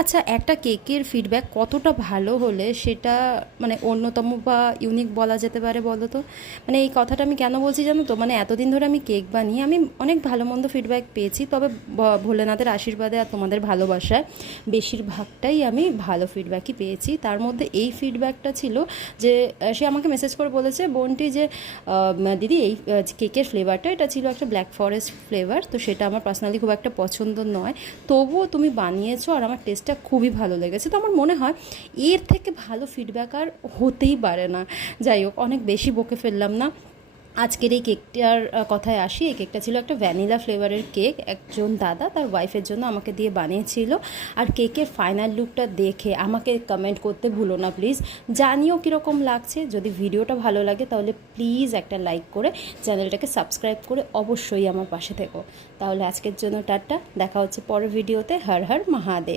আচ্ছা, একটা কেকের ফিডব্যাক কতটা ভালো হলে সেটা মানে অন্যতম বা ইউনিক বলা যেতে পারে বলো তো? মানে এই কথাটা আমি কেন বলছি জানো তো? মানে এতদিন ধরে আমি কেক বানিয়ে আমি অনেক ভালো মন্দ ফিডব্যাক পেয়েছি, তবে ভোলেনাথের আশীর্বাদে আর তোমাদের ভালোবাসায় বেশিরভাগটাই আমি ভালো ফিডব্যাকই পেয়েছি। তার মধ্যে এই ফিডব্যাকটা ছিল যে সে আমাকে মেসেজ করে বলেছে, বোনটি যে দিদি এই কেকের ফ্লেভারটা, এটা ছিল একটা ব্ল্যাক ফরেস্ট ফ্লেভার, তো সেটা আমার পার্সোনালি খুব একটা পছন্দ নয়, তবুও তুমি বানিয়েছো আর আমার টেস্টটা খুবই ভালো লেগেছে। তো আমার মনে হয় এর থেকে ভালো ফিডব্যাক আর হতেই পারে না। যাই হোক, অনেক বেশি বকে ফেললাম না। আজকের এই কেকটার কথায় আসি। এই কেকটা ছিল একটা ভ্যানিলা ফ্লেভারের কেক, একজন দাদা তার ওয়াইফের জন্য আমাকে দিয়ে বানিয়েছিল। আর কেকের ফাইনাল লুকটা দেখে আমাকে কমেন্ট করতে ভুলো না প্লিজ, জানিও কীরকম লাগছে। যদি ভিডিওটা ভালো লাগে তাহলে প্লিজ একটা লাইক করে চ্যানেলটাকে সাবস্ক্রাইব করে অবশ্যই আমার পাশে থেকো। তাহলে আজকের জন্য টাটা, দেখা হচ্ছে পরের ভিডিওতে। হর হর মহাদেব।